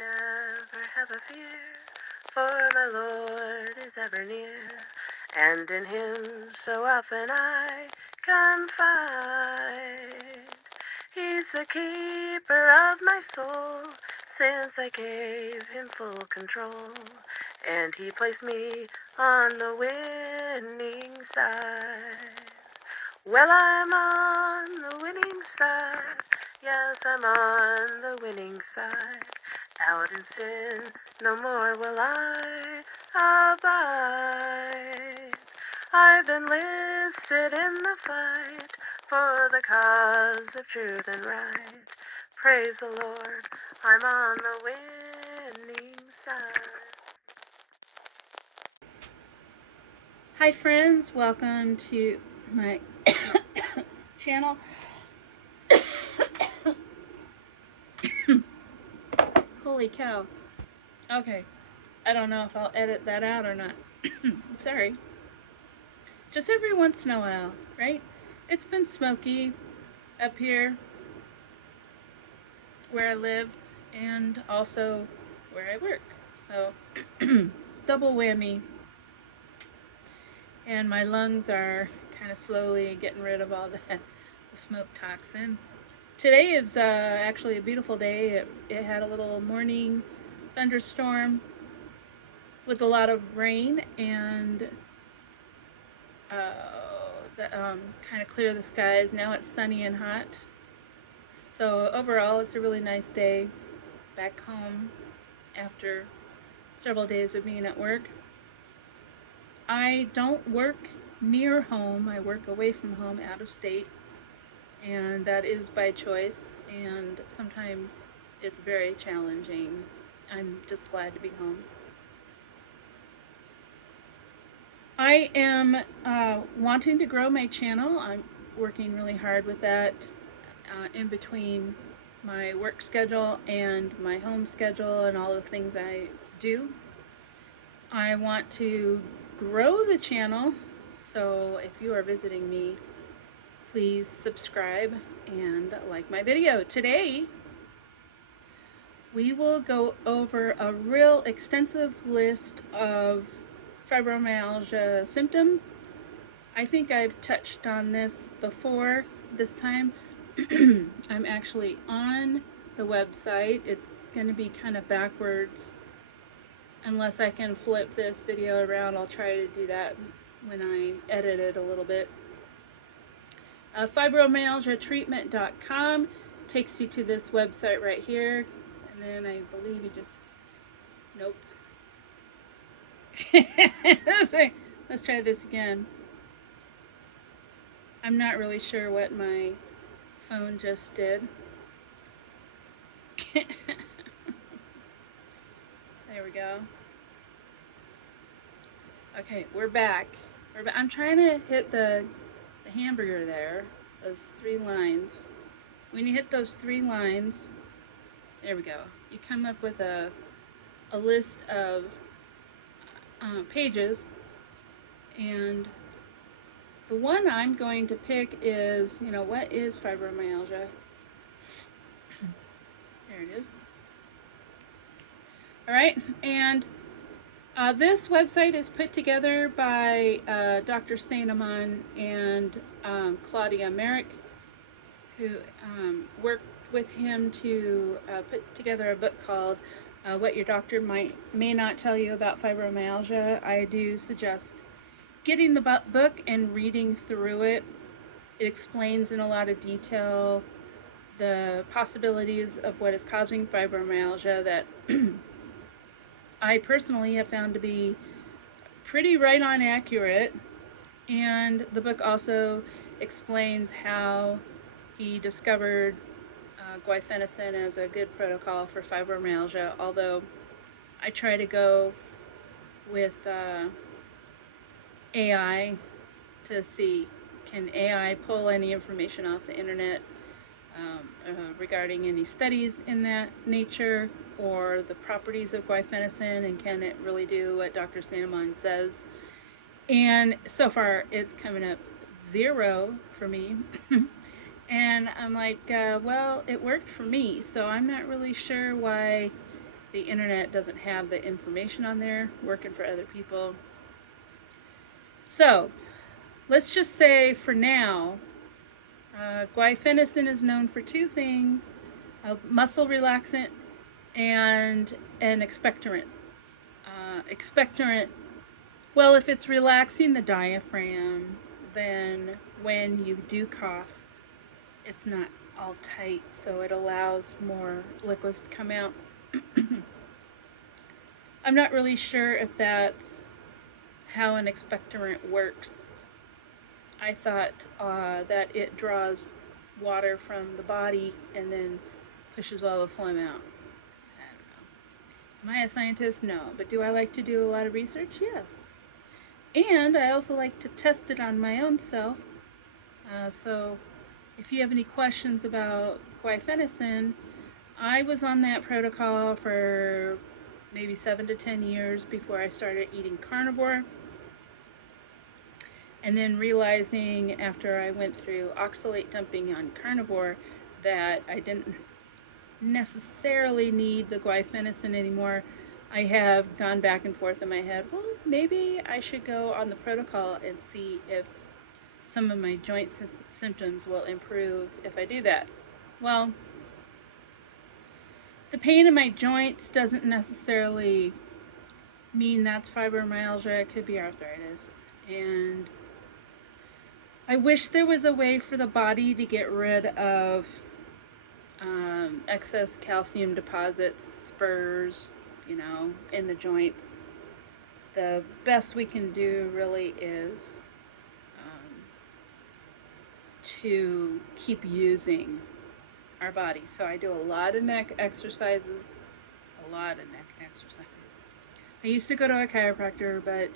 never have a fear, for my Lord is ever near, and in him so often I confide. He's the keeper of my soul, since I gave him full control, and he placed me on the winning side. Well, I'm on the winning side. Yes, I'm on the winning side. Out in sin, no more will I abide. I've enlisted in the fight for the cause of truth and right. Praise the Lord, I'm on the winning side. Hi friends, welcome to my channel. Holy cow. Okay, I don't know if I'll edit that out or not. Sorry. Just every once in a while, right? It's been smoky up here where I live and also where I work. So, double whammy. And my lungs are kind of slowly getting rid of all the smoke toxin. Today is actually a beautiful day. It had a little morning thunderstorm with a lot of rain and kind of clear the skies. Now it's sunny and hot. So overall, it's a really nice day back home after several days of being at work. I don't work near home. I work away from home, out of state. And that is by choice, and sometimes it's very challenging. I'm just glad to be home. I am wanting to grow my channel. I'm working really hard with that in between my work schedule and my home schedule and all the things I do. I want to grow the channel, so if you are visiting me, please subscribe and like my video. Today, we will go over a real extensive list of fibromyalgia symptoms. I think I've touched on this before. This time, I'm actually on the website. It's going to be kind of backwards. Unless I can flip this video around, I'll try to do that when I edit it a little bit. Fibromyalgiatreatment.com takes you to this website right here, and then I believe you just, nope. Let's try this again. I'm not really sure what my phone just did. There we go. Okay, we're back. I'm trying to hit the hamburger there, those 3 lines. When you hit those 3 lines, there we go. You come up with a list of pages, and the one I'm going to pick is, what is fibromyalgia? There it is. All right, and this website is put together by Dr. Amand and Claudia, who worked with him to put together a book called What Your Doctor May Not Tell You About Fibromyalgia. I do suggest getting the book and reading through it. It explains in a lot of detail the possibilities of what is causing fibromyalgia that I personally have found to be pretty right on accurate, and the book also explains how he discovered guaifenesin as a good protocol for fibromyalgia, although I try to go with AI to see, can AI pull any information off the internet regarding any studies in that nature, or the properties of guaifenesin, and can it really do what Dr. Amand says? And so far, it's coming up 0 for me. And I'm like, well, it worked for me, so I'm not really sure why the internet doesn't have the information on there, working for other people. So, let's just say for now, guaifenesin is known for two things: a muscle relaxant and an expectorant. Expectorant, well, if it's relaxing the diaphragm, then when you do cough, it's not all tight, so it allows more liquids to come out. I'm not really sure if that's how an expectorant works. I thought that it draws water from the body and then pushes all the phlegm out. I don't know. Am I a scientist? No. But do I like to do a lot of research? Yes. And I also like to test it on my own self. So if you have any questions about guaifenesin, I was on that protocol for maybe 7 to 10 years before I started eating carnivore. And then realizing after I went through oxalate dumping on carnivore that I didn't necessarily need the guaifenesin anymore, I have gone back and forth in my head, well, maybe I should go on the protocol and see if some of my joint symptoms will improve if I do that. Well, the pain in my joints doesn't necessarily mean that's fibromyalgia. It could be arthritis. And I wish there was a way for the body to get rid of excess calcium deposits, spurs, in the joints. The best we can do really is to keep using our body. So I do a lot of neck exercises. I used to go to a chiropractor, but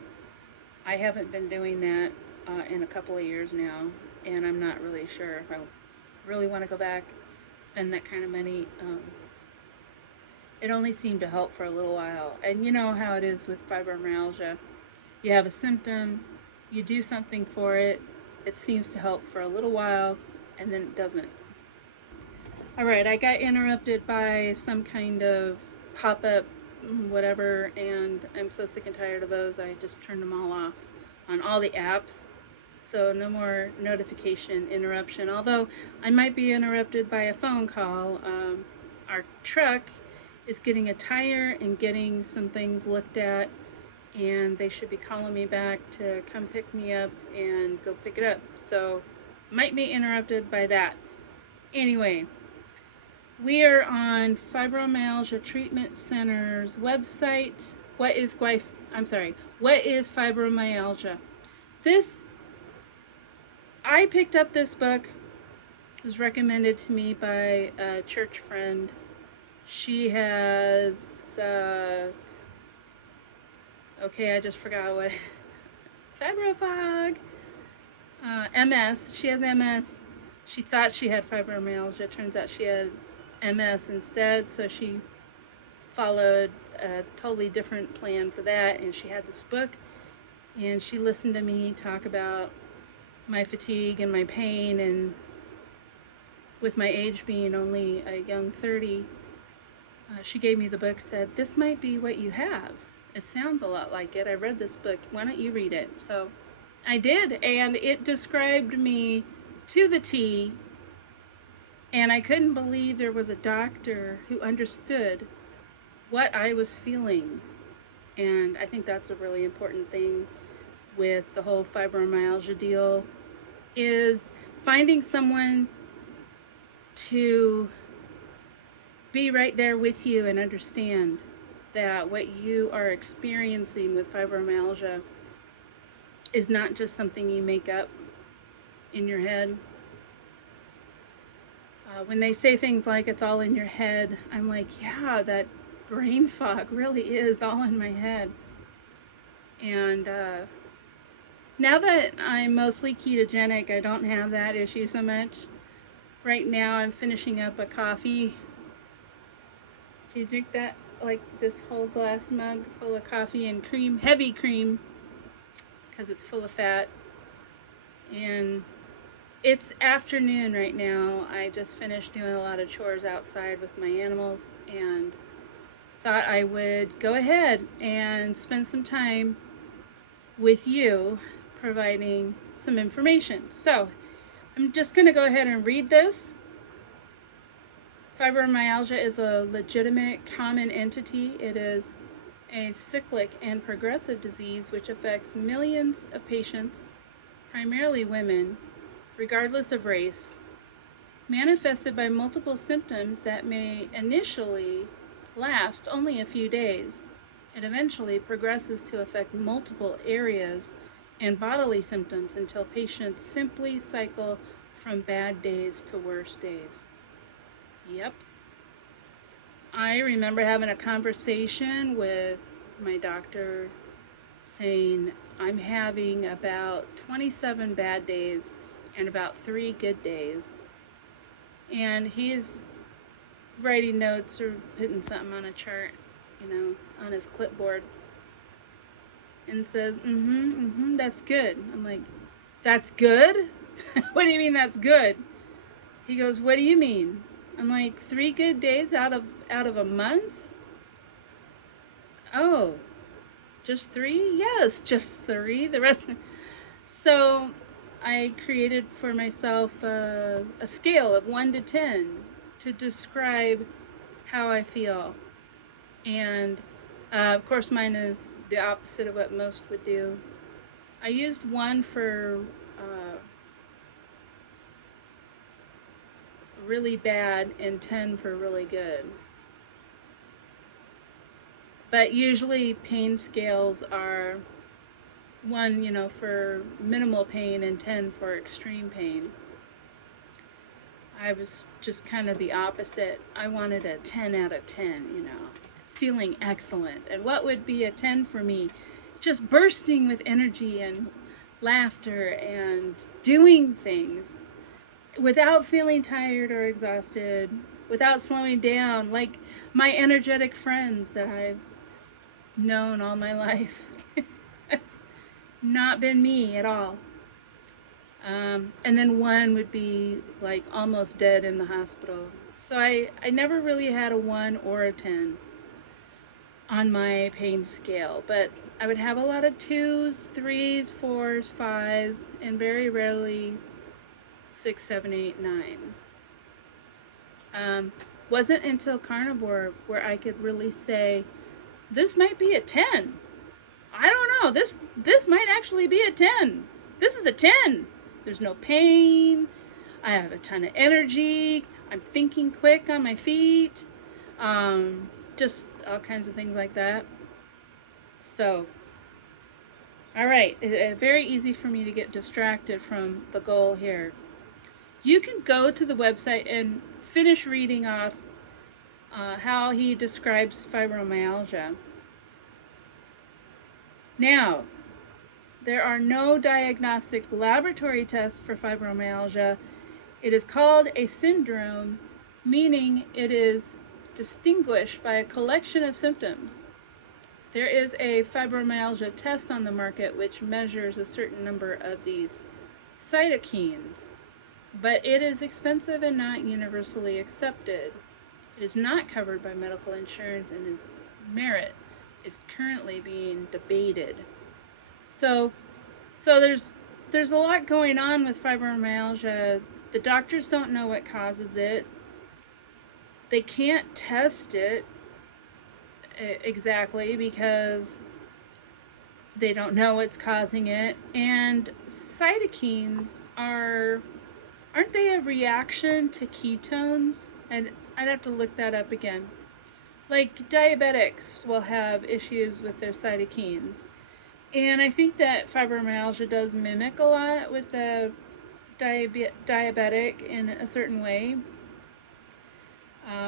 I haven't been doing that in a couple of years now, and I'm not really sure if I really want to go back, spend that kind of money. It only seemed to help for a little while. And you know how it is with fibromyalgia. You have a symptom, you do something for it, it seems to help for a little while, and then it doesn't. Alright, I got interrupted by some kind of pop-up whatever, and I'm so sick and tired of those, I just turned them all off on all the apps. So no more notification interruption, although I might be interrupted by a phone call. Our truck is getting a tire and getting some things looked at, and they should be calling me back to come pick me up and go pick it up. So might be interrupted by that. Anyway, we are on Fibromyalgia Treatment Center's website. What is fibromyalgia? I picked up this book. It was recommended to me by a church friend. She has, I just forgot what, fibrofog, MS. She has MS. She thought she had fibromyalgia. Turns out she has MS instead, so she followed a totally different plan for that, and she had this book, and she listened to me talk about my fatigue and my pain, and with my age being only a young 30, she gave me the book, said, this might be what you have. It sounds a lot like it. I read this book. Why don't you read it? So I did, and it described me to the T, and I couldn't believe there was a doctor who understood what I was feeling. And I think that's a really important thing with the whole fibromyalgia deal, is finding someone to be right there with you and understand that what you are experiencing with fibromyalgia is not just something you make up in your head. When they say things like it's all in your head, I'm like, yeah, that brain fog really is all in my head. And now that I'm mostly ketogenic, I don't have that issue so much. Right now I'm finishing up a coffee. Do you drink that? Like this whole glass mug full of coffee and cream, heavy cream, because it's full of fat. And it's afternoon right now. I just finished doing a lot of chores outside with my animals, and thought I would go ahead and spend some time with you providing some information. So I'm just going to go ahead and read this. Fibromyalgia is a legitimate common entity. It is a cyclic and progressive disease which affects millions of patients, primarily women, regardless of race, manifested by multiple symptoms that may initially last only a few days. It eventually progresses to affect multiple areas and bodily symptoms until patients simply cycle from bad days to worse days. Yep. I remember having a conversation with my doctor saying I'm having about 27 bad days and about 3 good days. And he's writing notes or putting something on a chart, on his clipboard. And says, that's good. I'm like, that's good? What do you mean that's good? He goes, what do you mean? I'm like, 3 good days out of a month? Oh, just 3? Yes, just 3. The rest. So I created for myself a scale of 1 to 10 to describe how I feel. And of course mine is the opposite of what most would do. I used 1 for really bad and 10 for really good. But usually pain scales are 1, for minimal pain and 10 for extreme pain. I was just kind of the opposite. I wanted a 10 out of 10, feeling excellent. And what would be a 10 for me? Just bursting with energy and laughter and doing things without feeling tired or exhausted, without slowing down, like my energetic friends that I've known all my life. It's not been me at all. And then 1 would be like almost dead in the hospital. So I never really had a 1 or a 10 on my pain scale, but I would have a lot of 2s, 3s, 4s, 5s, and very rarely 6, 7, 8, 9. Wasn't until carnivore where I could really say, this might be a 10. I don't know, this might actually be a 10. This is a 10. There's no pain. I have a ton of energy. I'm thinking quick on my feet. Just all kinds of things like that. So, all right, very easy for me to get distracted from the goal here. You can go to the website and finish reading off how he describes fibromyalgia. Now, there are no diagnostic laboratory tests for fibromyalgia. It is called a syndrome, meaning it is distinguished by a collection of symptoms. There is a fibromyalgia test on the market which measures a certain number of these cytokines, but it is expensive and not universally accepted. It is not covered by medical insurance and its merit is currently being debated. So there's a lot going on with fibromyalgia. The doctors don't know what causes it. They can't test it exactly because they don't know what's causing it. And cytokines aren't they a reaction to ketones? And I'd have to look that up again. Like diabetics will have issues with their cytokines. And I think that fibromyalgia does mimic a lot with the diabetic in a certain way.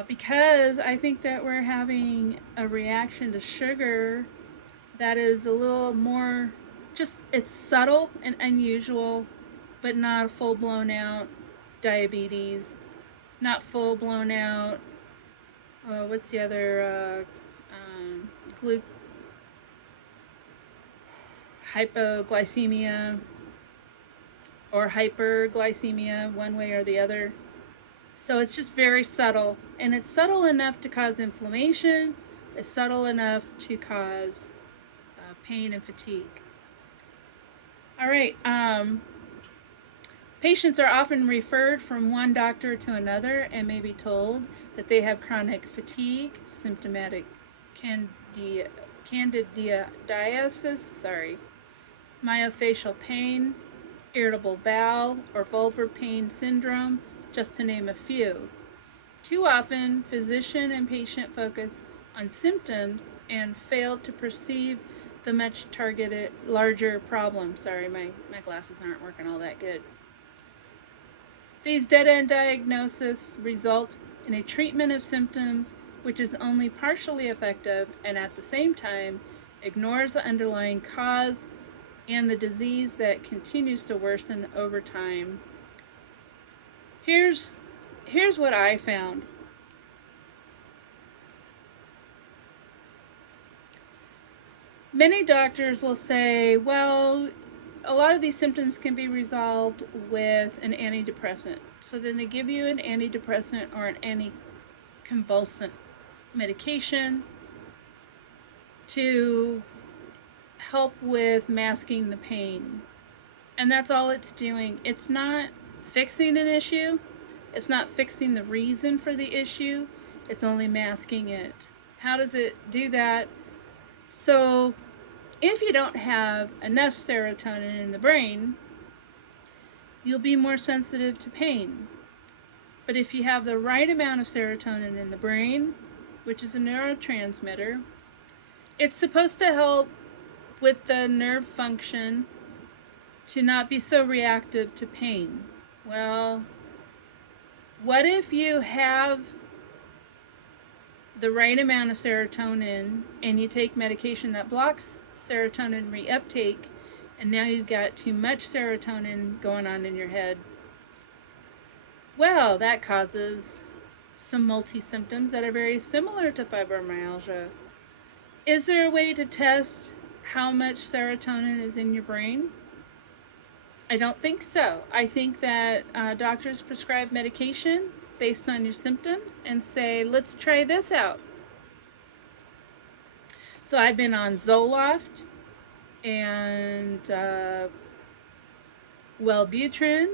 Because I think that we're having a reaction to sugar that is a little more, it's subtle and unusual, but not full-blown out diabetes, not full-blown out, what's the other, hypoglycemia or hyperglycemia, one way or the other. So it's just very subtle, and it's subtle enough to cause inflammation, is subtle enough to cause pain and fatigue. All right. Patients are often referred from one doctor to another and may be told that they have chronic fatigue, symptomatic candidiasis, myofascial pain, irritable bowel, or vulvar pain syndrome, just to name a few. Too often, physician and patient focus on symptoms and fail to perceive the much targeted larger problem. Sorry, my glasses aren't working all that good. These dead-end diagnoses result in a treatment of symptoms which is only partially effective and at the same time ignores the underlying cause and the disease that continues to worsen over time. Here's what I found. Many doctors will say, well, a lot of these symptoms can be resolved with an antidepressant. So then they give you an antidepressant or an anticonvulsant medication to help with masking the pain. And that's all it's doing. It's not fixing an issue. It's not fixing the reason for the issue. It's only masking it. How does it do that? So if you don't have enough serotonin in the brain, you'll be more sensitive to pain. But if you have the right amount of serotonin in the brain, which is a neurotransmitter, it's supposed to help with the nerve function to not be so reactive to pain. Well, what if you have the right amount of serotonin and you take medication that blocks serotonin reuptake, and now you've got too much serotonin going on in your head? Well, that causes some multi-symptoms that are very similar to fibromyalgia. Is there a way to test how much serotonin is in your brain? I don't think so. I think that doctors prescribe medication based on your symptoms and say, let's try this out. So I've been on Zoloft and Wellbutrin.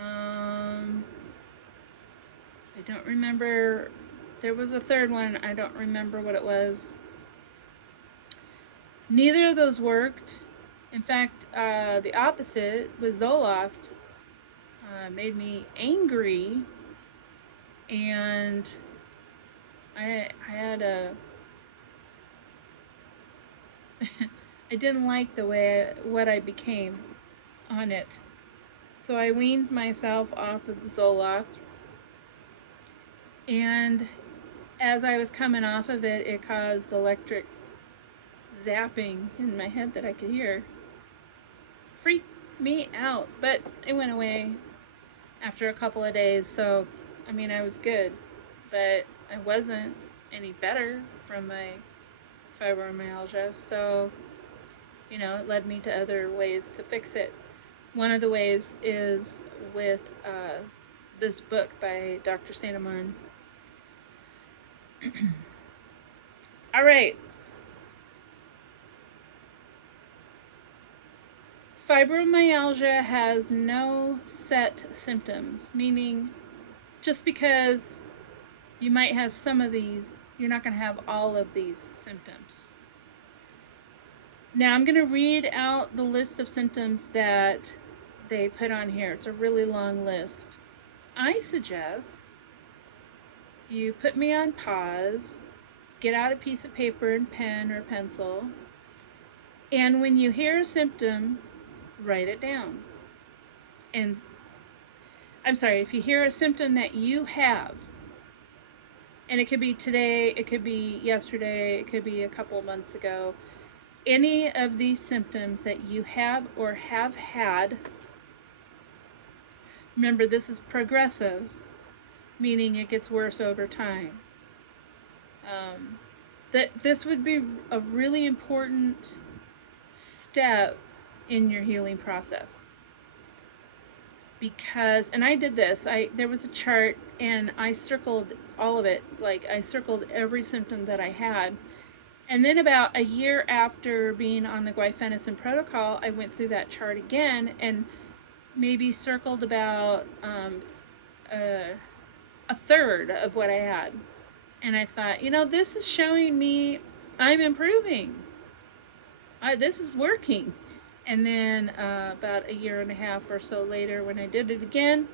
I don't remember. There was a third one. I don't remember what it was. Neither of those worked. In fact, the opposite with Zoloft made me angry, and I had I didn't like the way what I became on it. So I weaned myself off of the Zoloft, and as I was coming off of it, it caused electric zapping in my head that I could hear. Freaked me out, but it went away after a couple of days. So, I mean, I was good, but I wasn't any better from my fibromyalgia. So, you know, it led me to other ways to fix it. One of the ways is with this book by Dr. Amand. All right. Fibromyalgia has no set symptoms, meaning just because you might have some of these, you're not going to have all of these symptoms. Now I'm going to read out the list of symptoms that they put on here. It's a really long list. I suggest you put me on pause, get out a piece of paper and pen or pencil, and when you hear a symptom, write it down. And I'm sorry, if you hear a symptom that you have, and it could be today, it could be yesterday, it could be a couple of months ago, any of these symptoms that you have or have had, remember this is progressive, meaning it gets worse over time. That this would be a really important step in your healing process. because, and I did this, there was a chart and I circled all of it. Like I circled every symptom that I had. And then about a year after being on the guaifenesin protocol, I went through that chart again and maybe circled about a third of what I had. And I thought, this is showing me I'm improving. This is working. And then about a year and a half or so later, when I did it again,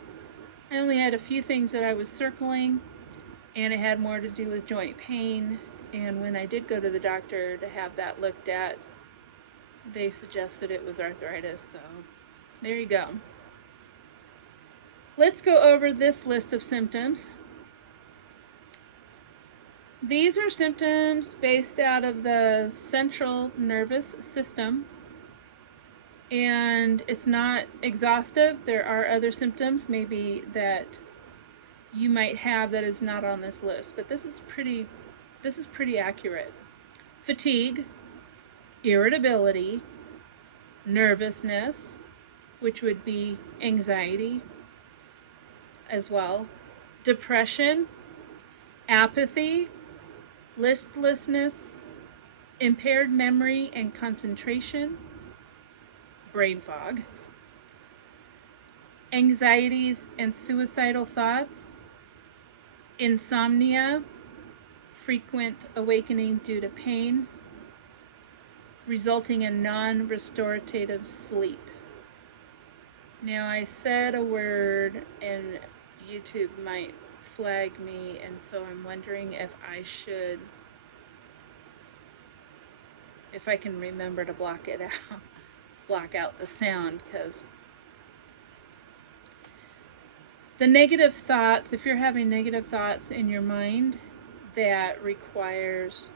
I only had a few things that I was circling, and it had more to do with joint pain. And when I did go to the doctor to have that looked at, they suggested it was arthritis. So there you go. Let's go over this list of symptoms. These are symptoms based out of the central nervous system, and it's not exhaustive. There are other symptoms maybe that you might have that is not on this list, but this is pretty accurate. Fatigue, irritability, nervousness, which would be anxiety as well, depression, apathy, listlessness, impaired memory and concentration, brain fog, anxieties and suicidal thoughts, insomnia, frequent awakening due to pain, resulting in non-restorative sleep. Now, I said a word and YouTube might flag me, and so I'm wondering if I can remember to block it out, block out the sound, because the negative thoughts, if you're having negative thoughts in your mind that requires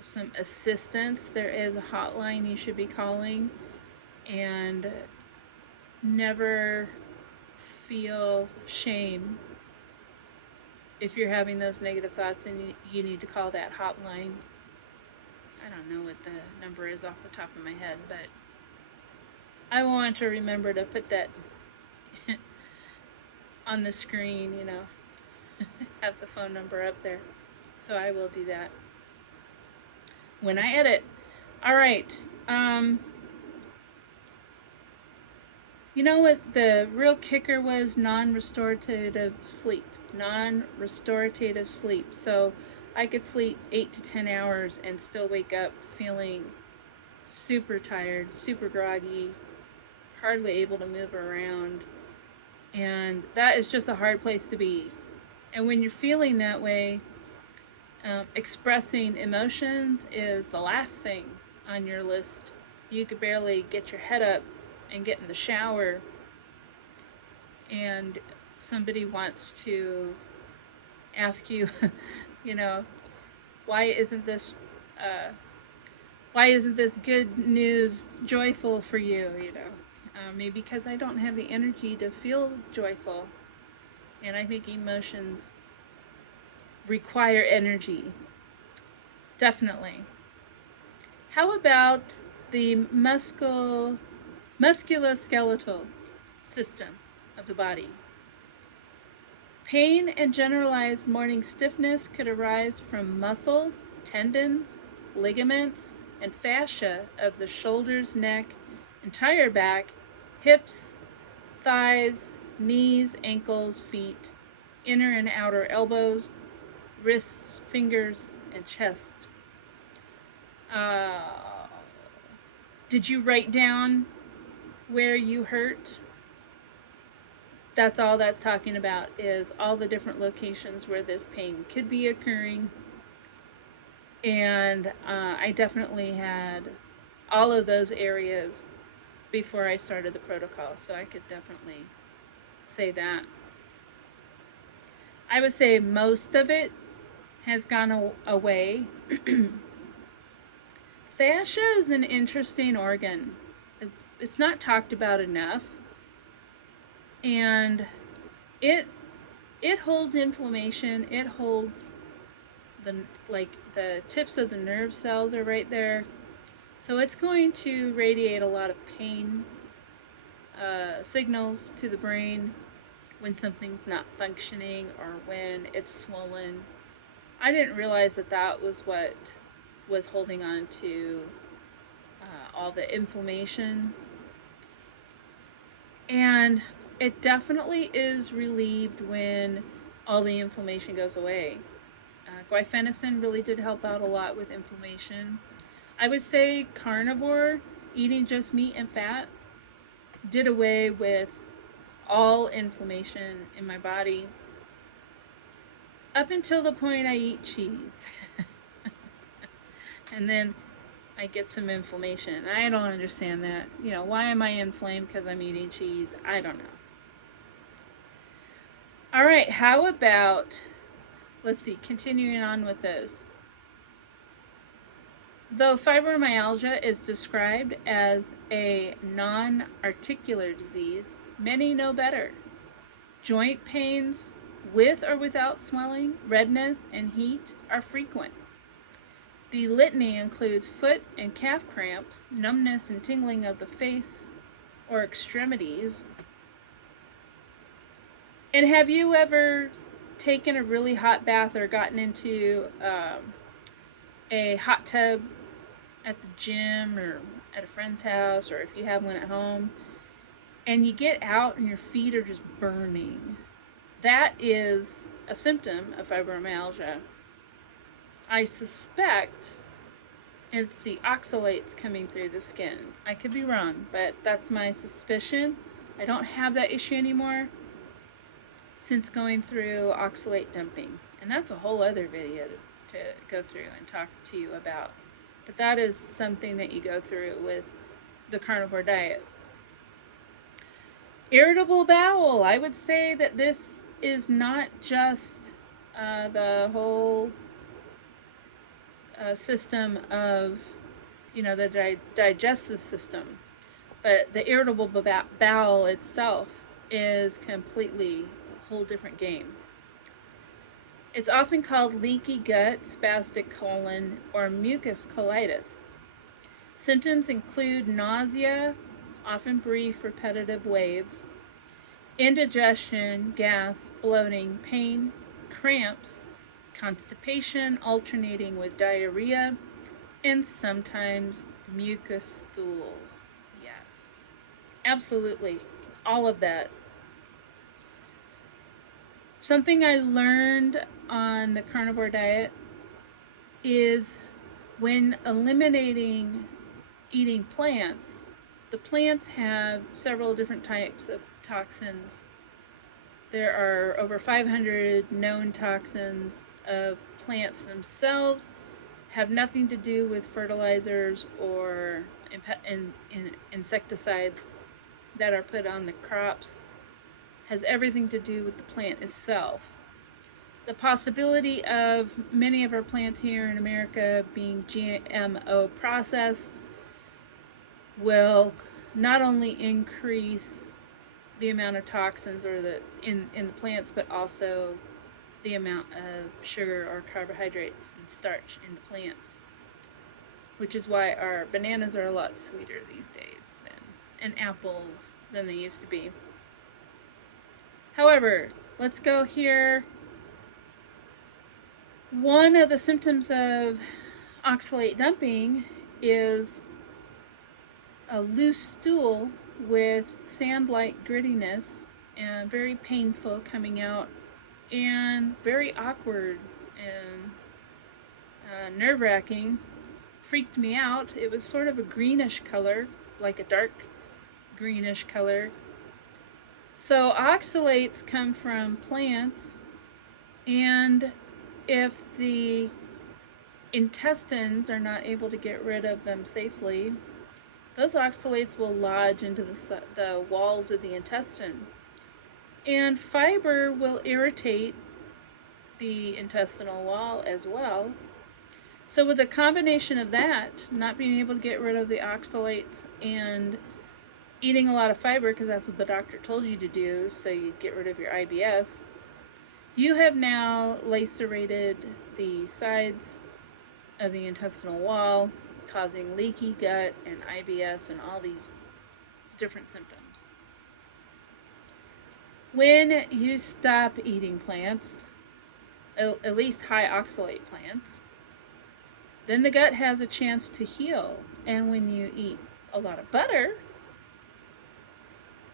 some assistance, there is a hotline you should be calling, and never feel shame if you're having those negative thoughts and you need to call that hotline. I don't know what the number is off the top of my head, but I want to remember to put that on the screen, have the phone number up there. So I will do that when I edit. All right. You know what the real kicker was? Non-restorative sleep. Non-restorative sleep. So I could sleep 8 to 10 hours and still wake up feeling super tired, super groggy, hardly able to move around. And that is just a hard place to be. And when you're feeling that way, expressing emotions is the last thing on your list. You could barely get your head up and get in the shower, and somebody wants to ask you, why isn't this good news joyful for you? Maybe because I don't have the energy to feel joyful, and I think emotions require energy, definitely. How about the musculoskeletal system of the body? Pain and generalized morning stiffness could arise from muscles, tendons, ligaments, and fascia of the shoulders, neck, entire back, hips, thighs, knees, ankles, feet, inner and outer elbows, wrists, fingers, and chest. Did you write down where you hurt? That's all that's talking about, is all the different locations where this pain could be occurring. And I definitely had all of those areas before I started the protocol, so I could definitely say that. I would say most of it has gone away. Fascia is an interesting organ. It's not talked about enough, and it holds inflammation. It holds the tips of the nerve cells are right there, so it's going to radiate a lot of pain signals to the brain when something's not functioning or when it's swollen. I didn't realize that that was what was holding on to all the inflammation. And it definitely is relieved when all the inflammation goes away. Guaifenesin really did help out a lot with inflammation. I would say carnivore, eating just meat and fat, did away with all inflammation in my body up until the point I eat cheese. And then I get some inflammation. I don't understand that. You know, why am I inflamed because I'm eating cheese? I don't know. All right, how about, let's see, continuing on with this. Though fibromyalgia is described as a non-articular disease, many know better. Joint pains with or without swelling, redness, and heat are frequent. The litany includes foot and calf cramps, numbness and tingling of the face or extremities. And have you ever taken a really hot bath or gotten into a hot tub at the gym or at a friend's house, or if you have one at home, and you get out and your feet are just burning? That is a symptom of fibromyalgia. I suspect it's the oxalates coming through the skin. I could be wrong, but that's my suspicion. I don't have that issue anymore since going through oxalate dumping. And that's a whole other video to go through and talk to you about. But that is something that you go through with the carnivore diet. Irritable bowel. I would say that this is not just the whole system of, you know, the digestive system, but the irritable bowel itself is completely a whole different game. It's often called leaky gut, spastic colon, or mucus colitis. Symptoms include nausea, often brief, repetitive waves, indigestion, gas, bloating, pain, cramps, constipation alternating with diarrhea, and sometimes mucus stools. Yes, absolutely, all of that. Something I learned on the carnivore diet is when eliminating eating plants, the plants have several different types of toxins. There are over 500 known toxins of plants themselves, have nothing to do with fertilizers or insecticides that are put on the crops, has everything to do with the plant itself. The possibility of many of our plants here in America being GMO processed will not only increase the amount of toxins or in the plants, but also the amount of sugar or carbohydrates and starch in the plants, which is why our bananas are a lot sweeter these days and apples than they used to be. However, let's go here. One of the symptoms of oxalate dumping is a loose stool with sand-like grittiness and very painful coming out and very awkward and nerve-wracking. Freaked me out. It was sort of a greenish color, like a dark greenish color. So oxalates come from plants, and if the intestines are not able to get rid of them safely, those oxalates will lodge into the walls of the intestine. And fiber will irritate the intestinal wall as well. So with a combination of that, not being able to get rid of the oxalates and eating a lot of fiber, because that's what the doctor told you to do, so you get rid of your IBS, you have now lacerated the sides of the intestinal wall, causing leaky gut and IBS and all these different symptoms. When you stop eating plants, at least high oxalate plants, then the gut has a chance to heal. And when you eat a lot of butter,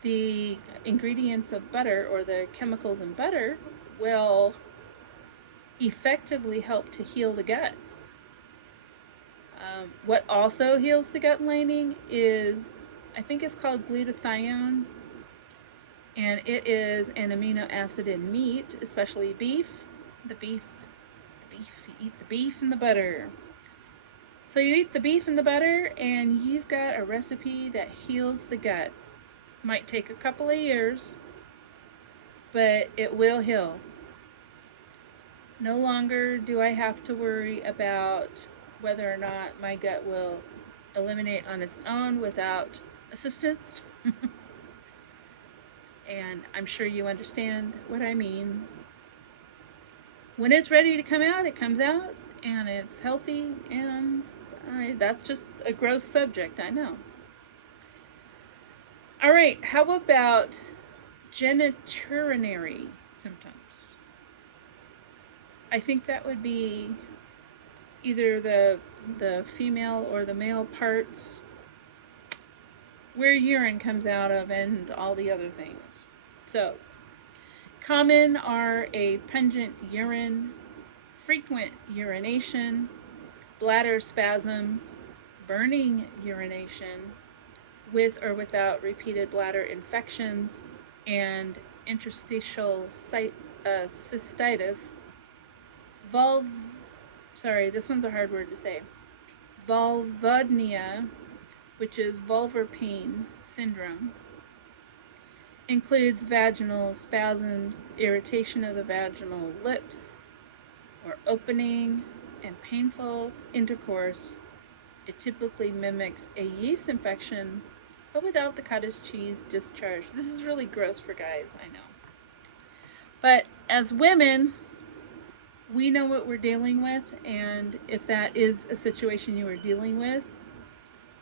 the ingredients of butter or the chemicals in butter will effectively help to heal the gut. What also heals the gut lining is, I think it's called glutathione, and it is an amino acid in meat, especially beef. You eat the beef and the butter. So you eat the beef and the butter, and you've got a recipe that heals the gut. Might take a couple of years, but it will heal. No longer do I have to worry about whether or not my gut will eliminate on its own without assistance. And I'm sure you understand what I mean. When it's ready to come out, it comes out, and it's healthy, and that's just a gross subject, I know. All right, how about genitourinary symptoms? I think that would be either the female or the male parts where urine comes out of and all the other things. So, common are a pungent urine, frequent urination, bladder spasms, burning urination, with or without repeated bladder infections, and interstitial cystitis, this one's a hard word to say, vulvodynia, which is vulvar pain syndrome, includes vaginal spasms, irritation of the vaginal lips or opening, and painful intercourse. It typically mimics a yeast infection, but without the cottage cheese discharge. This is really gross for guys, I know. But as women, we know what we're dealing with, and if that is a situation you are dealing with,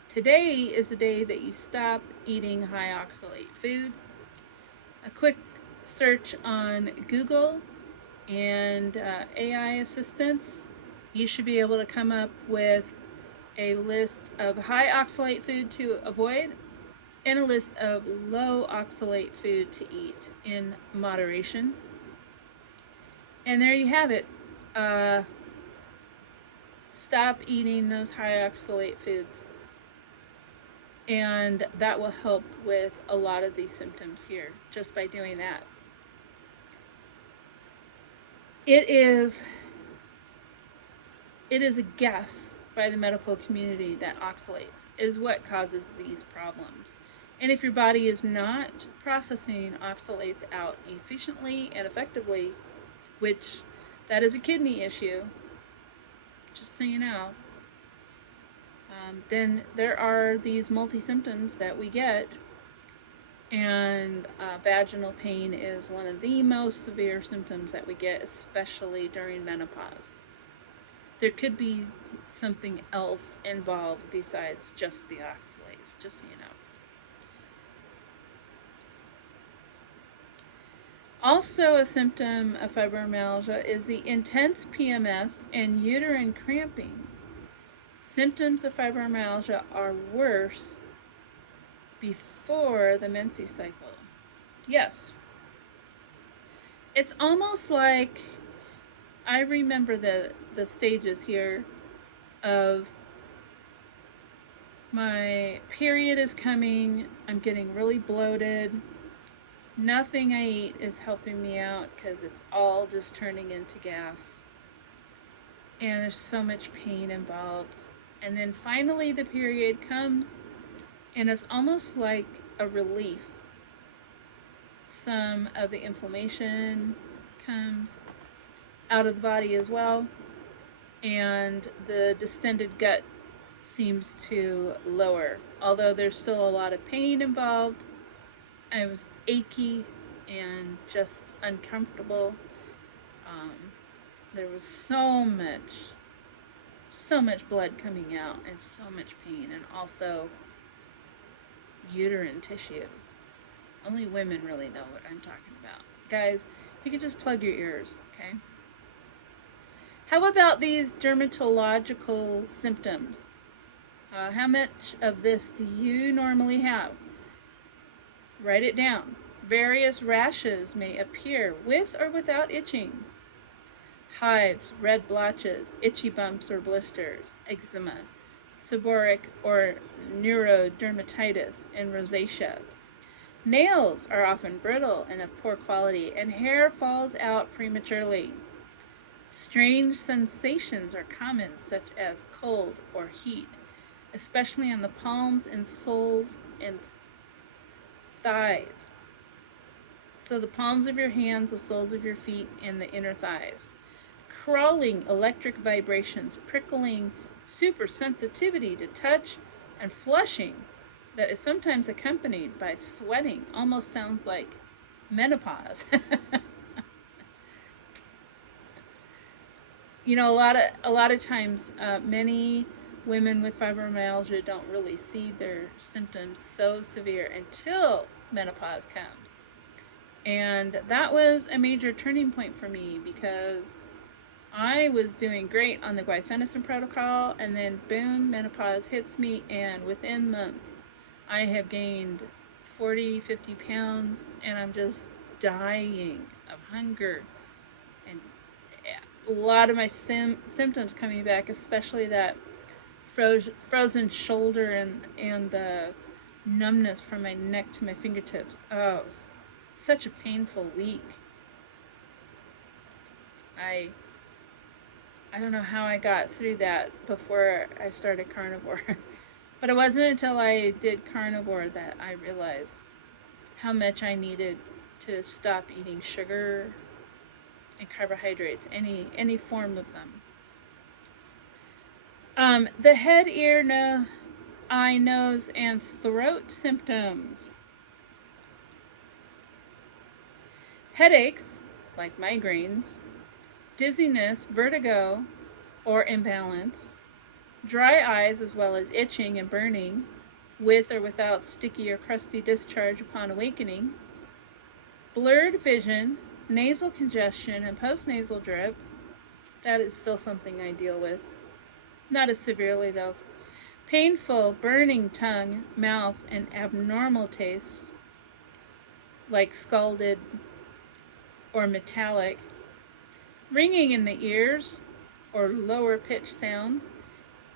today is the day that you stop eating high oxalate food. A quick search on Google and AI assistance, you should be able to come up with a list of high oxalate food to avoid and a list of low oxalate food to eat in moderation. And there you have it. Stop eating those high oxalate foods. And that will help with a lot of these symptoms here, just by doing that. It is a guess by the medical community that oxalates is what causes these problems. And if your body is not processing oxalates out efficiently and effectively, which that is a kidney issue, just so you know, then there are these multi-symptoms that we get, and vaginal pain is one of the most severe symptoms that we get, especially during menopause. There could be something else involved besides just the oxalates, just so you know. Also a symptom of fibromyalgia is the intense PMS and uterine cramping. Symptoms of fibromyalgia are worse before the menses cycle. Yes. It's almost like, I remember the stages here of my period is coming, I'm getting really bloated, nothing I eat is helping me out because it's all just turning into gas, and there's so much pain involved. And then finally the period comes, and it's almost like a relief. Some of the inflammation comes out of the body as well, and the distended gut seems to lower. Although there's still a lot of pain involved, I was achy and just uncomfortable. There was so much blood coming out and so much pain, and also uterine tissue. Only women really know what I'm talking about. Guys, you can just plug your ears, okay? How about these dermatological symptoms? How much of this do you normally have? Write it down. Various rashes may appear with or without itching. Hives, red blotches, itchy bumps or blisters, eczema, seborrheic or neurodermatitis, and rosacea. Nails are often brittle and of poor quality, and hair falls out prematurely. Strange sensations are common, such as cold or heat, especially on the palms and soles and thighs. So the palms of your hands, the soles of your feet, and the inner thighs. Crawling electric vibrations, prickling supersensitivity to touch, and flushing that is sometimes accompanied by sweating. Almost sounds like menopause. You know, a lot of times, many women with fibromyalgia don't really see their symptoms so severe until menopause comes. And that was a major turning point for me, because I was doing great on the guaifenesin protocol, and then boom, menopause hits me, and within months I have gained 40, 50 pounds, and I'm just dying of hunger. And a lot of my symptoms coming back, especially that frozen shoulder and the numbness from my neck to my fingertips. Oh, it was such a painful week. I don't know how I got through that before I started carnivore. But it wasn't until I did carnivore that I realized how much I needed to stop eating sugar and carbohydrates, any form of them. The head, ear, eye, nose, and throat symptoms. Headaches, like migraines, dizziness, vertigo, or imbalance, dry eyes as well as itching and burning, with or without sticky or crusty discharge upon awakening, blurred vision, nasal congestion, and postnasal drip. That is still something I deal with. Not as severely though. Painful, burning tongue, mouth, and abnormal taste, like scalded or metallic, ringing in the ears or lower pitch sounds,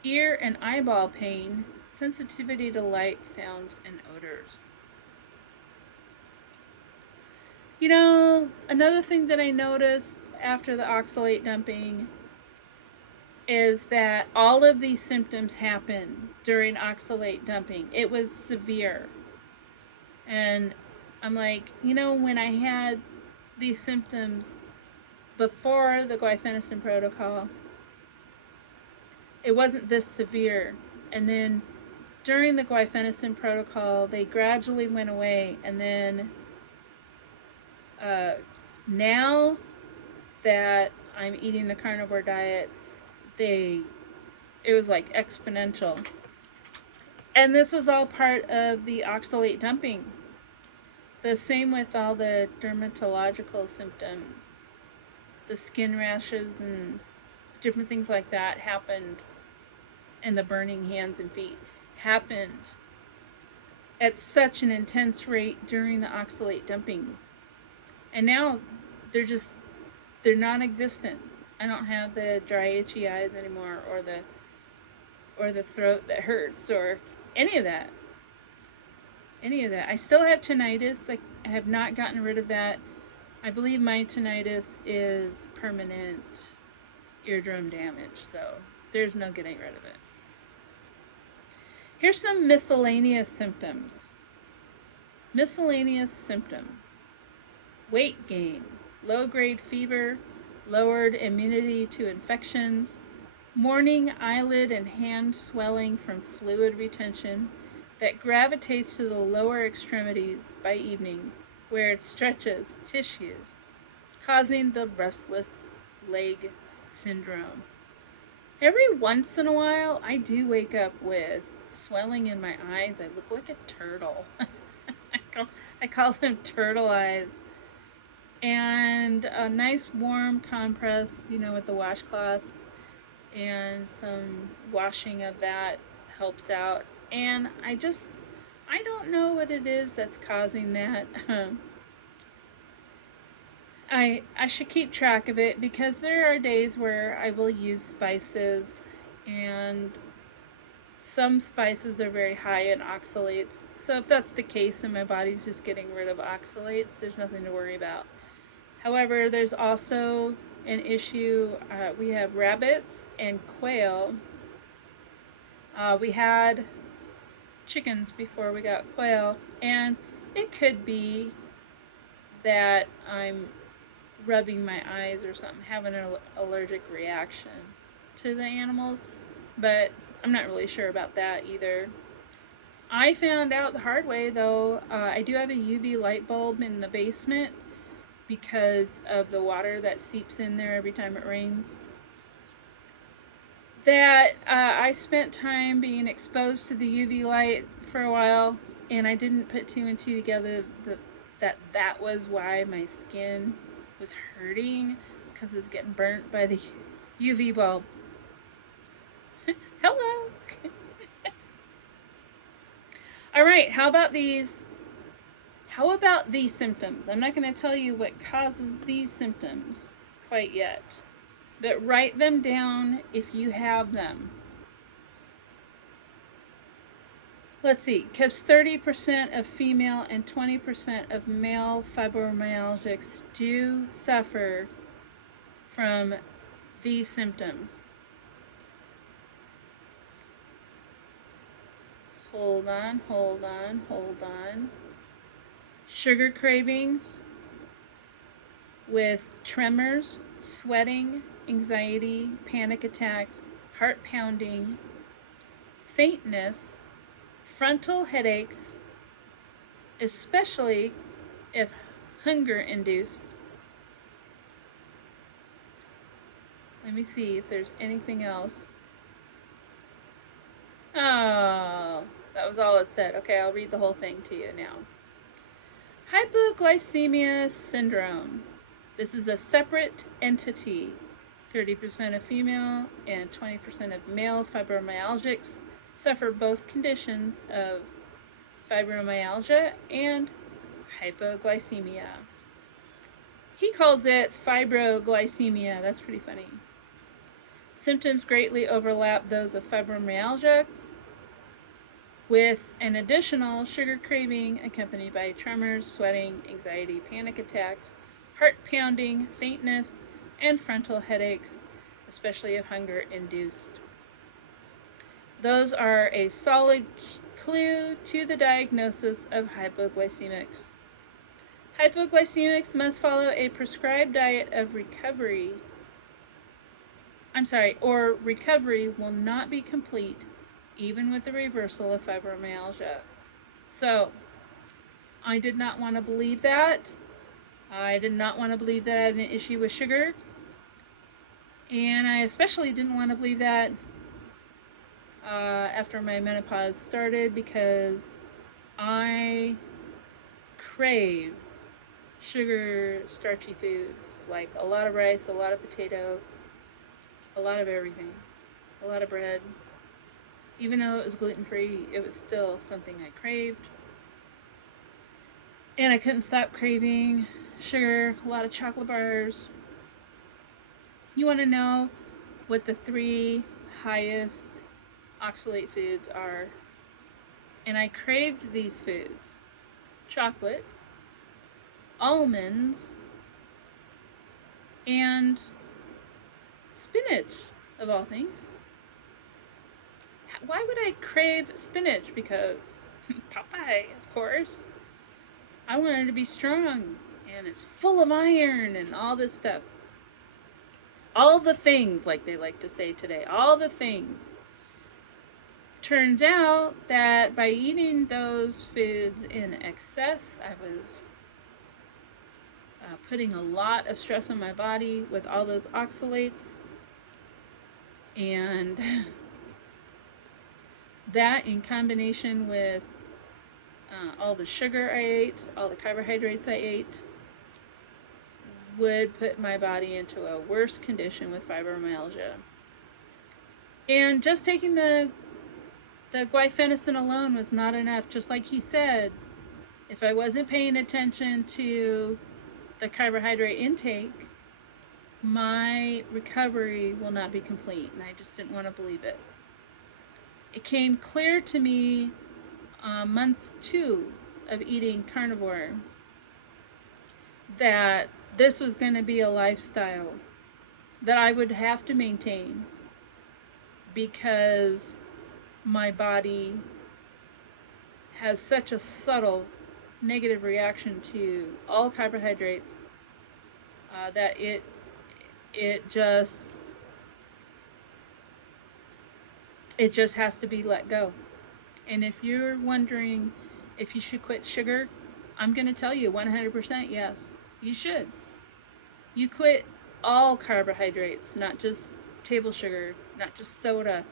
ear and eyeball pain, sensitivity to light, sounds, and odors. You know, another thing that I noticed after the oxalate dumping is that all of these symptoms happened during oxalate dumping. It was severe. And I'm like, you know, when I had these symptoms before the guaifenesin protocol, it wasn't this severe. And then during the guaifenesin protocol, they gradually went away. And then now that I'm eating the carnivore diet, it was like exponential. And this was all part of the oxalate dumping. The same with all the dermatological symptoms. The skin rashes and different things like that happened, and the burning hands and feet happened at such an intense rate during the oxalate dumping. And now they're non-existent. I don't have the dry, itchy eyes anymore, or the throat that hurts, or any of that. I still have tinnitus. I have not gotten rid of that. I believe my tinnitus is permanent eardrum damage, so there's no getting rid of it. Here's some miscellaneous symptoms. Weight gain, low-grade fever, lowered immunity to infections, morning eyelid and hand swelling from fluid retention that gravitates to the lower extremities by evening, where it stretches tissues, causing the restless leg syndrome. Every once in a while, I do wake up with swelling in my eyes. I look like a turtle. I call them turtle eyes. And a nice warm compress, with the washcloth, and some washing of that helps out. And I don't know what it is that's causing that. I should keep track of it, because there are days where I will use spices, and some spices are very high in oxalates. So if that's the case and my body's just getting rid of oxalates, there's nothing to worry about. However, there's also an issue. We have rabbits and quail. We had chickens before we got quail, and it could be that I'm rubbing my eyes or something, having an allergic reaction to the animals, but I'm not really sure about that either. I found out the hard way, though. I do have a UV light bulb in the basement because of the water that seeps in there every time it rains. That I spent time being exposed to the UV light for a while, and I didn't put two and two together that was why my skin was hurting. It's because it was getting burnt by the UV bulb. Hello. All right, how about these symptoms? I'm not going to tell you what causes these symptoms quite yet, but write them down if you have them. Let's see, because 30% of female and 20% of male fibromyalgics do suffer from these symptoms. Hold on. Sugar cravings with tremors, sweating, anxiety, panic attacks, heart pounding, faintness, frontal headaches, especially if hunger induced. Let me see if there's anything else. Oh, that was all it said. Okay, I'll read the whole thing to you now. Hypoglycemia syndrome. This is a separate entity. 30% of female and 20% of male fibromyalgics suffer both conditions of fibromyalgia and hypoglycemia. He calls it fibroglycemia. That's pretty funny. Symptoms greatly overlap those of fibromyalgia, with an additional sugar craving accompanied by tremors, sweating, anxiety, panic attacks, heart pounding, faintness, and frontal headaches, especially if hunger induced. Those are a solid clue to the diagnosis of hypoglycemics. Hypoglycemics must follow a prescribed diet of recovery. Recovery will not be complete even with the reversal of fibromyalgia. So, I did not want to believe that. I did not want to believe that I had an issue with sugar. And I especially didn't want to believe that after my menopause started, because I craved sugar, starchy foods, like a lot of rice, a lot of potato, a lot of everything, a lot of bread. Even though it was gluten-free, it was still something I craved. And I couldn't stop craving sugar, a lot of chocolate bars. You want to know what the 3 highest oxalate foods are? And I craved these foods: chocolate, almonds, and spinach, of all things. Why would I crave spinach? Because Popeye, of course. I wanted to be strong, and it's full of iron and all this stuff. All the things, like they like to say today, all the things. Turns out that by eating those foods in excess, I was putting a lot of stress on my body with all those oxalates, and that in combination with all the sugar I ate, all the carbohydrates I ate, would put my body into a worse condition with fibromyalgia. And just taking the guaifenesin alone was not enough. Just like he said, if I wasn't paying attention to the carbohydrate intake, my recovery will not be complete. And I just didn't want to believe it. It came clear to me month 2 of eating carnivore that this was going to be a lifestyle that I would have to maintain, because my body has such a subtle negative reaction to all carbohydrates that it just has to be let go. And if you're wondering if you should quit sugar, I'm going to tell you 100% yes, you should. You quit all carbohydrates, not just table sugar, not just soda,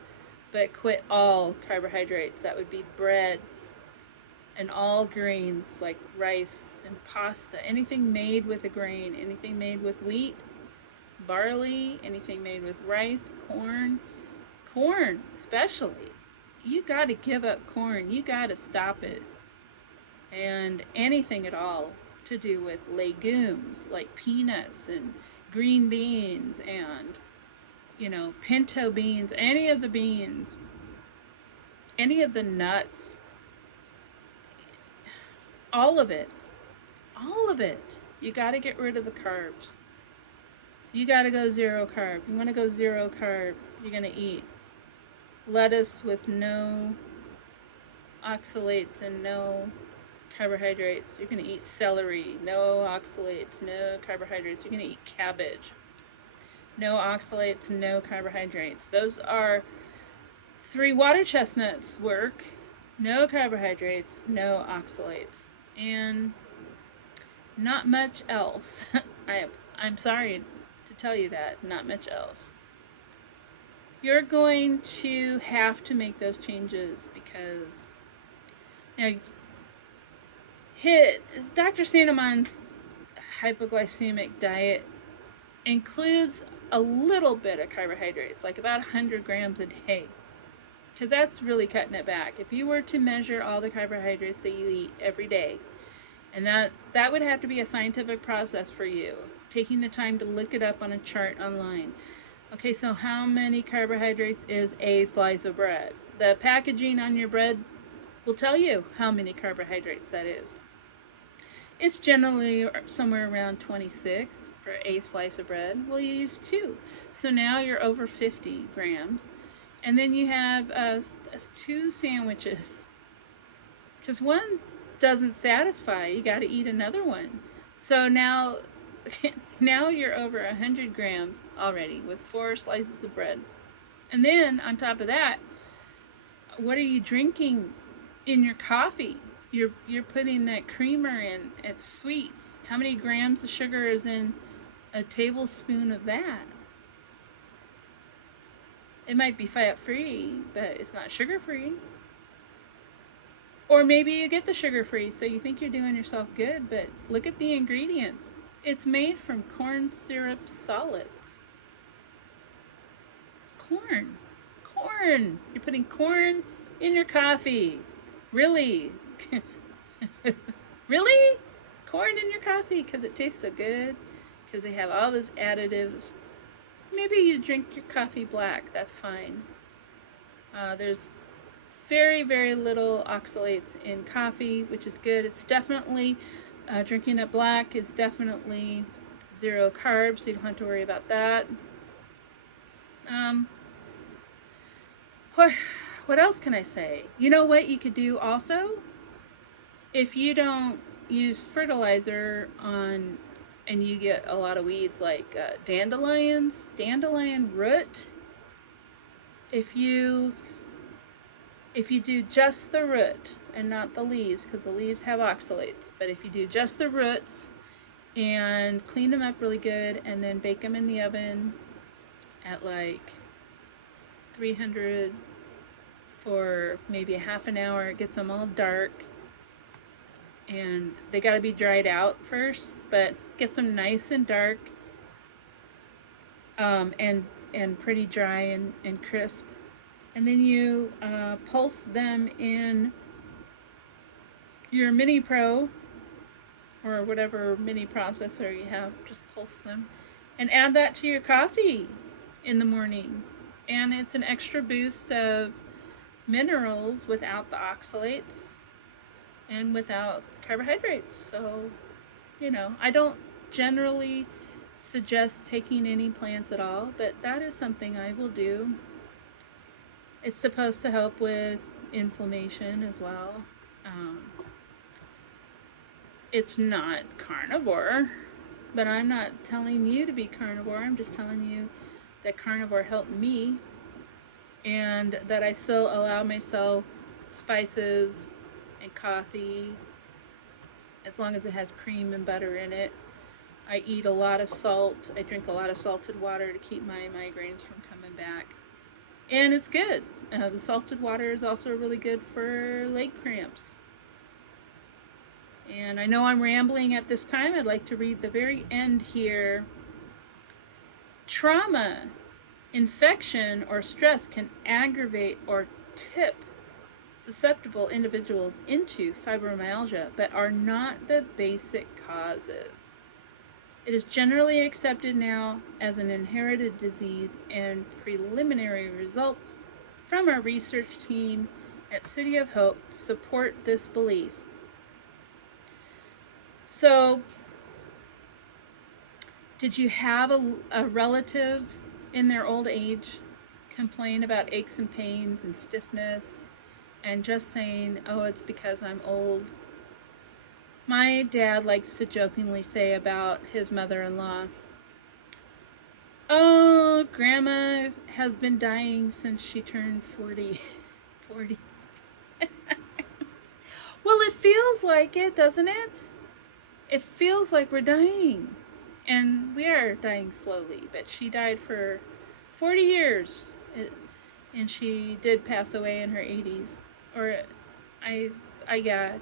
but quit all carbohydrates. That would be bread and all grains like rice and pasta, anything made with a grain, anything made with wheat, barley, anything made with rice, corn especially. You got to give up corn. You got to stop it. And anything at all to do with legumes like peanuts and green beans and, pinto beans, any of the beans, any of the nuts, all of it. You got to get rid of the carbs. You got to go zero carb. You want to go zero carb, you're going to eat lettuce with no oxalates and no carbohydrates. You're going to eat celery, no oxalates, no carbohydrates. You're going to eat cabbage, no oxalates, no carbohydrates. Those are 3 water chestnuts work. No carbohydrates, no oxalates, and not much else. I'm sorry to tell you that, not much else. You're going to have to make those changes, because Dr. Sandeman's hypoglycemic diet includes a little bit of carbohydrates, like about 100 grams a day, because that's really cutting it back. If you were to measure all the carbohydrates that you eat every day, and that would have to be a scientific process for you, taking the time to look it up on a chart online. Okay, so how many carbohydrates is a slice of bread? The packaging on your bread will tell you how many carbohydrates that is. It's generally somewhere around 26 for a slice of bread. Well, you use 2. So now you're over 50 grams. And then you have 2 sandwiches, because one doesn't satisfy. You got to eat another one. So now you're over 100 grams already with 4 slices of bread. And then on top of that, what are you drinking in your coffee? You're putting that creamer in. It's sweet. How many grams of sugar is in a tablespoon of that? It might be fat-free, but it's not sugar-free. Or maybe you get the sugar-free, so you think you're doing yourself good, but look at the ingredients. It's made from corn syrup solids. Corn. You're putting corn in your coffee. Really? Really? Corn in your coffee because it tastes so good, because they have all those additives. Maybe you drink your coffee black. That's fine. There's very, very little oxalates in coffee, which is good. It's definitely, drinking it black is definitely 0 carbs, so you don't have to worry about that. What else can I say? You know what you could do also? If you don't use fertilizer on, and you get a lot of weeds like dandelion root, if you do just the root and not the leaves, because the leaves have oxalates, but if you do just the roots and clean them up really good and then bake them in the oven at like 300 for maybe a half an hour, it gets them all dark, and they got to be dried out first, but get them nice and dark, and pretty dry and crisp. And then you pulse them in your Mini Pro or whatever mini processor you have. Just pulse them and add that to your coffee in the morning. And it's an extra boost of minerals without the oxalates and without carbohydrates. So, I don't generally suggest taking any plants at all, but that is something I will do. It's supposed to help with inflammation as well. It's not carnivore, but I'm not telling you to be carnivore. I'm just telling you that carnivore helped me, and that I still allow myself spices and coffee as long as it has cream and butter in it. I eat a lot of salt. I drink a lot of salted water to keep my migraines from coming back. And it's good. The salted water is also really good for leg cramps. And I know I'm rambling at this time. I'd like to read the very end here. Trauma, infection, or stress can aggravate or tip susceptible individuals into fibromyalgia, but are not the basic causes. It is generally accepted now as an inherited disease, and preliminary results from our research team at City of Hope support this belief. So, did you have a relative in their old age complain about aches and pains and stiffness and just saying, oh, it's because I'm old? My dad likes to jokingly say about his mother-in-law, oh, Grandma has been dying since she turned 40. Well, it feels like it, doesn't it? It feels like we're dying. And we are dying slowly, but she died for 40 years. And she did pass away in her 80s. Or, I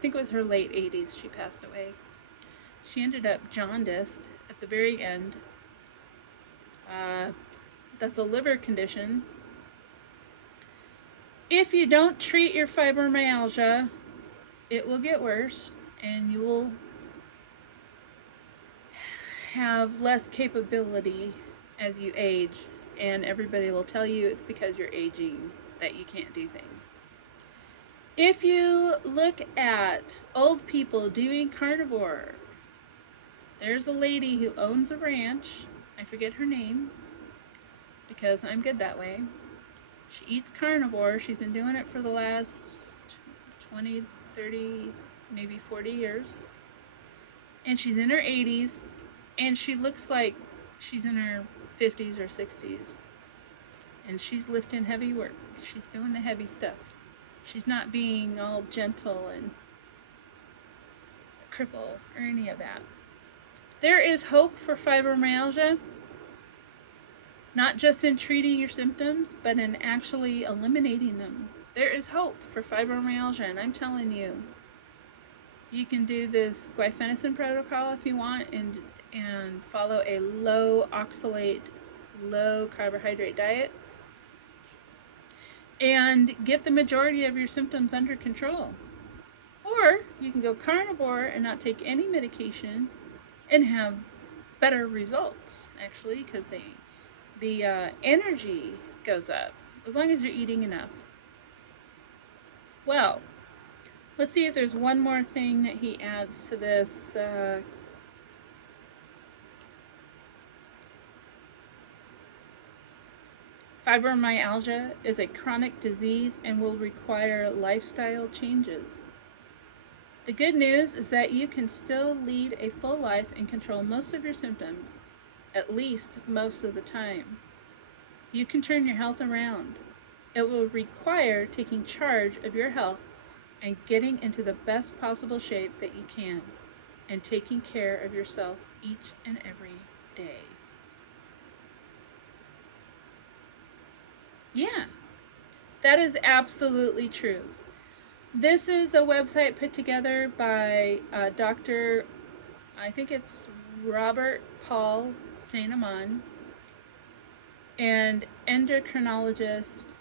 think it was her late 80s she passed away. She ended up jaundiced at the very end. That's a liver condition. If you don't treat your fibromyalgia, it will get worse, and you will have less capability as you age, and everybody will tell you it's because you're aging that you can't do things. If you look at old people doing carnivore, there's a lady who owns a ranch. I forget her name because I'm good that way. She eats carnivore. She's been doing it for the last 20, 30, maybe 40 years. And she's in her 80s, and she looks like she's in her 50s or 60s. And she's lifting heavy work. She's doing the heavy stuff. She's not being all gentle and a cripple or any of that. There is hope for fibromyalgia, not just in treating your symptoms, but in actually eliminating them. There is hope for fibromyalgia, and I'm telling you, you can do this guaifenesin protocol if you want, and follow a low oxalate, low carbohydrate diet, and get the majority of your symptoms under control. Or you can go carnivore and not take any medication and have better results, actually, because the energy goes up as long as you're eating enough. Well, let's see if there's one more thing that he adds to this. Fibromyalgia is a chronic disease and will require lifestyle changes. The good news is that you can still lead a full life and control most of your symptoms, at least most of the time. You can turn your health around. It will require taking charge of your health and getting into the best possible shape that you can, and taking care of yourself each and every day. Yeah, that is absolutely true. This is a website put together by Dr. I think it's Robert Paul Saint Amand, and endocrinologist.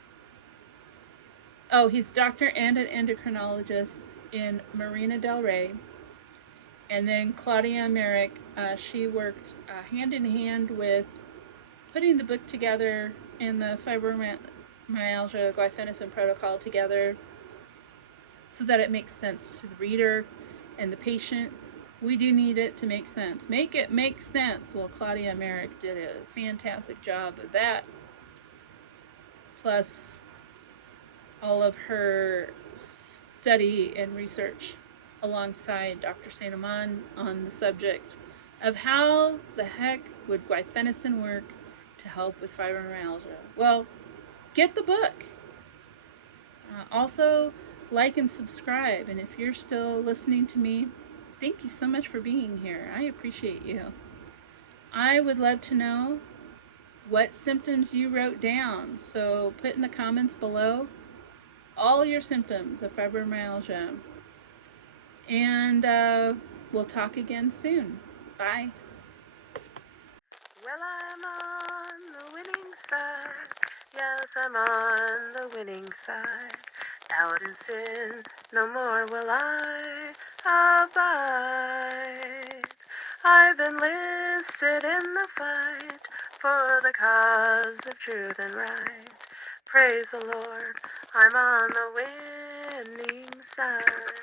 Oh, he's doctor and an endocrinologist in Marina Del Rey. And then Claudia Merrick, she worked hand in hand with putting the book together and the fibromyalgia guaifenesin protocol together so that it makes sense to the reader and the patient. We do need it to make sense. Make it make sense. Well, Claudia Merrick did a fantastic job of that. Plus all of her study and research alongside Dr. Saint Amand on the subject of how the heck would guaifenesin work to help with fibromyalgia. Well, get the book. Also, like and subscribe. And if you're still listening to me, thank you so much for being here. I appreciate you. I would love to know what symptoms you wrote down. So put in the comments below all your symptoms of fibromyalgia. And we'll talk again soon. Bye. Well, I'm on the winning side. Yes, I'm on the winning side. Out in sin, no more will I abide. I've enlisted in the fight for the cause of truth and right. Praise the Lord, I'm on the winning side.